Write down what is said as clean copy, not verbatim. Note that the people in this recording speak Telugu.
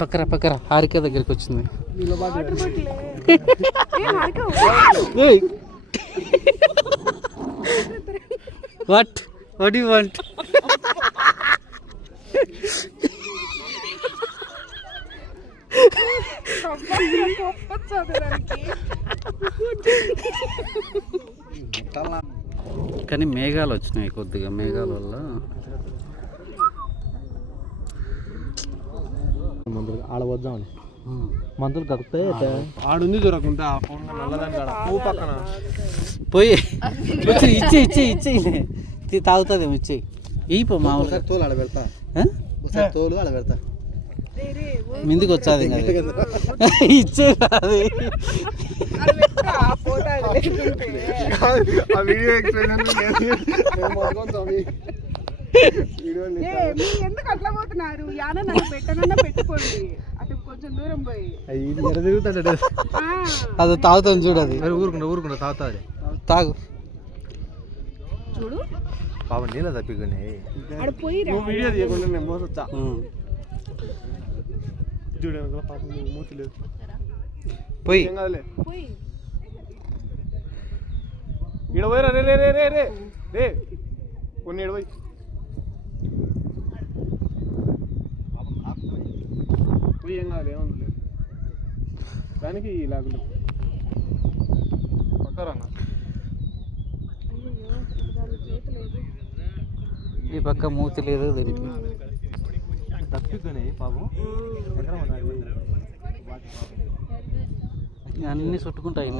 పక్కరా హారిక దగ్గరికి వచ్చింది. What you want? కానీ మేఘాలు వచ్చినాయి కొద్దిగా, మేఘాల వల్ల ఆడ వద్దామని మందులు కక్కుతాయి. ఆడుంది దొరకుంటే పువ్వు పక్కన పోయి ఇచ్చే తాగుతుందేమో ఇచ్చేయి. ఇపో మామూలుగా తోలు ఆడ పెడతా, తోలు ఆడ పెడతా, ముందుకు వచ్చాది ఇచ్చే అది. ఎందుకు అట్లా పోతున్నారు? యాన నన్ను పెట్టనన్నా పెట్టుకోండి, అటు కొంచెం దూరం పోయి. అది తాగుతాను చూడు, అది ఊరుకుండా తాగుతుంది. తాగు చూడు పాపం నీళ్ళ తప్పికొని అక్కడ పోయి వీడియో తీయకుండా నేను మోసొచ్చా. చూడండి పాపం మూతి లేదు. పోయి పోయి ఈడ పోయిరా రే రే రే రే రే రే కొన్ని ఈడ పోయి పోయి ఏం కాదు, ఏముంది దానికి లాగులు పక్కరా. ఈ పక్క మూతి లేదు దీనికి. తప్పికొని పాపం అన్నీ చుట్టుకుంటాయి.